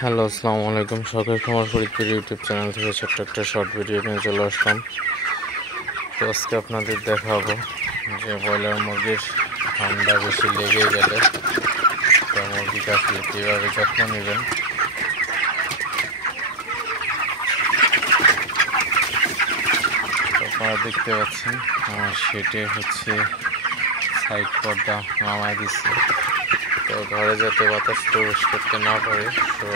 Hello, আসসালামু আলাইকুম। শখের খামার ফরিদপুর ইউটিউব চ্যানেল থেকে ছোট্ট একটা শর্ট ভিডিও নিয়ে চলে আসলাম। তো আজকে আপনাদের দেখাবো যে ব্রয়লার মুরগির ঠান্ডা বেশি লেগে গেলে তো মুরগিকে আসলে কীভাবে যত্ন নেবেন। আপনারা দেখতে পাচ্ছেন সেটে হচ্ছে সাইড পর্দা নামায় দিচ্ছে, তো ঘরে যাতে বাতাস প্রবেশ করতে না পারে। তো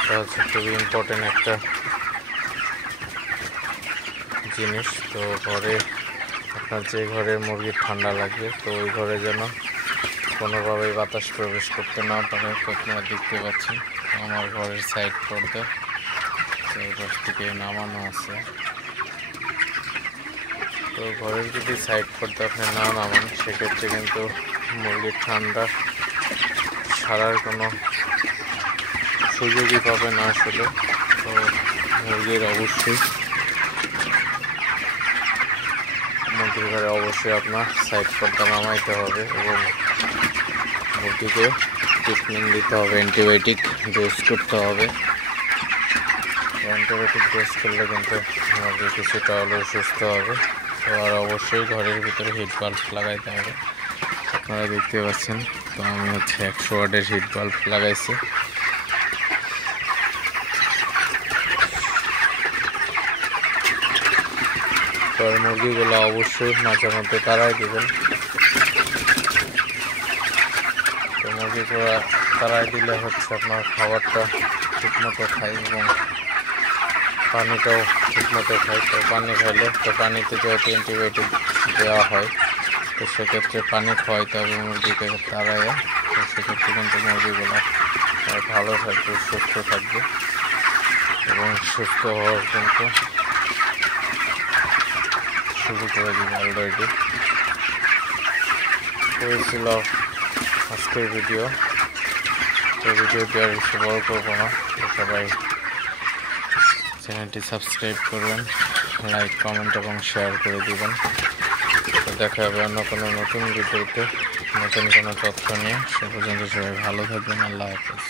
এটা হচ্ছে খুবই ইম্পর্টেন্ট একটা জিনিস। তো ঘরে আপনার যে ঘরে মুরগির ঠান্ডা লাগবে তো ওই ঘরে যেন কোনোভাবেই বাতাস প্রবেশ করতে না পারে। তো আপনারা দেখতে পাচ্ছেন আমার ঘরের সাইড পর্দা তো এই পাশ থেকে নামানো আছে। তো ঘরের যদি সাইড পর্দা আপনি না নামান সেক্ষেত্রে কিন্তু মুরগির ঠান্ডা ছাড়ার কোনো সুযোগই পাবে না আসলে। তো মুরগির ঘরে অবশ্যই আপনার সাইড পর্দা নামাইতে হবে এবং মুরগিকে ট্রিটমেন্ট দিতে হবে, অ্যান্টিবায়োটিক ডোজ করতে হবে। অ্যান্টিবায়োটিক ডোজ করলে কিন্তু মুরগি কিছুটা হলেও সুস্থ হবে। তো আর অবশ্যই ঘরের ভিতরে হিট বাল্ব লাগাইতে হবে। আপনারা দেখতে পাচ্ছেন তো আমি হচ্ছে 100 ওয়াটের হিট বাল্ব লাগাইছি। তো মুরগিগুলো অবশ্যই মাঝে মধ্যে তাড়াই দেবেন। তো মুরগিগুলো তাড়াই দিলে হচ্ছে আপনার খাবারটা ঠিকমতো খায় এবং পানিটাও ঠিকমতো খায়। তো পানি খাইলে তো পানিতে যেহেতু অ্যান্টিবায়োটিক দেওয়া হয় তো সেক্ষেত্রে পানি খাওয়াইতে হবে মুরগিকে তাড়াইয়া। তো সেক্ষেত্রে কিন্তু মুরগিগুলো ভালো থাকবে, সুস্থ থাকবে এবং সুস্থ হওয়ার কিন্তু শুরু করে দিবে অলরেডি। হয়েছিল আজকের ভিডিও। তো ভিডিওটি আর বেশি বড় করবো না। তো সবাই চ্যানেলটি সাবস্ক্রাইব করবেন, লাইক, কমেন্ট এবং শেয়ার করে দিবেন। তো দেখা হবে অন্য কোনো নতুন ভিডিওতে নতুন কোনো তথ্য নিয়ে। সে পর্যন্ত সবাই ভালো থাকবেন। আল্লাহ হাফেজ।